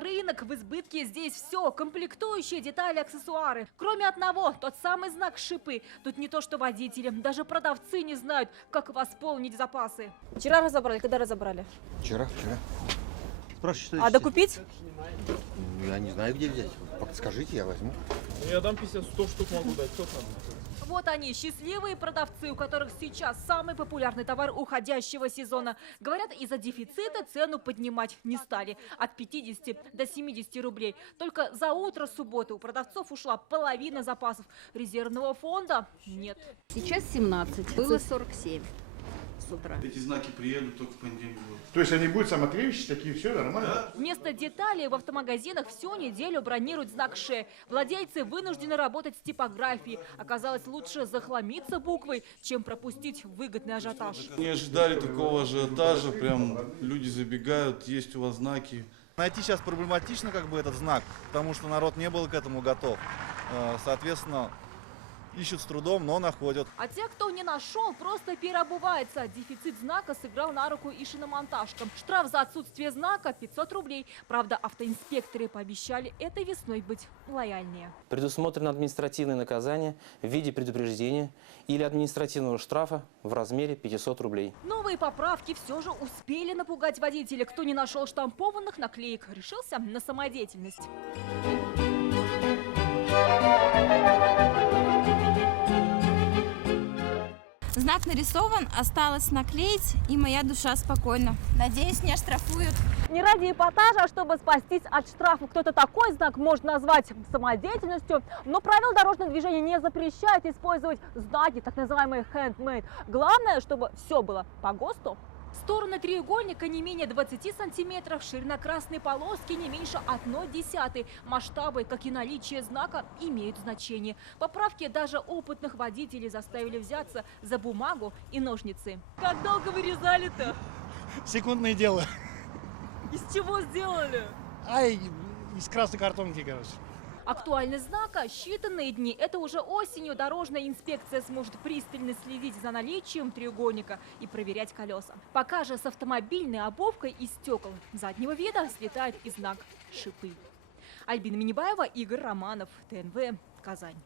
на рынок, в избытке здесь все. Комплектующие, детали, аксессуары. Кроме одного, тот самый знак шипы. Тут не то что водители, даже продавцы не знают, как восполнить запасы. Вчера разобрали, когда разобрали? Вчера. Спрашивайте, что А докупить? Я не знаю, где взять. Скажите, я возьму. Я дам 50-100 штук могу дать. Кто там? Вот они, счастливые продавцы, у которых сейчас самый популярный товар уходящего сезона. Говорят, из-за дефицита цену поднимать не стали. От 50 до 70 рублей. Только за утро субботы у продавцов ушла половина запасов. Резервного фонда нет. Сейчас 17, было 47 с утра. Эти знаки приедут только в понедельник. То есть они будут самоклеющие, такие, все нормально? Да. Вместо деталей в автомагазинах всю неделю бронируют знак «Ш». Владельцы вынуждены работать с типографией. Оказалось, лучше захламиться буквой, чем пропустить выгодный ажиотаж. Не ожидали такого ажиотажа, прям люди забегают, есть у вас знаки. Найти сейчас проблематично этот знак, потому что народ не был к этому готов. Соответственно, ищут с трудом, но находят. А те, кто не нашел, просто переобувается. Дефицит знака сыграл на руку и шиномонтажкам. Штраф за отсутствие знака 500 рублей. Правда, автоинспекторы пообещали этой весной быть лояльнее. Предусмотрено административное наказание в виде предупреждения или административного штрафа в размере 500 рублей. Новые поправки все же успели напугать водителей. Кто не нашел штампованных наклеек, решился на самодеятельность. Знак нарисован, осталось наклеить, и моя душа спокойна. Надеюсь, не оштрафуют. Не ради эпатажа, а чтобы спастись от штрафа. Кто-то такой знак может назвать самодеятельностью, но правила дорожного движения не запрещают использовать знаки, так называемые handmade. Главное, чтобы все было по ГОСТу. Стороны треугольника не менее 20 сантиметров, ширина красной полоски не меньше 1/10. Масштабы, как и наличие знака, имеют значение. Поправки даже опытных водителей заставили взяться за бумагу и ножницы. Как долго вырезали-то? Секундное дело. Из чего сделали? Из красной картонки, короче. Актуальность знака – считанные дни. Это уже осенью дорожная инспекция сможет пристально следить за наличием треугольника и проверять колеса. Пока же с автомобильной обовкой из стекол заднего вида слетает и знак «Шипы». Альбина Минибаева, Игорь Романов, ТНВ, Казань.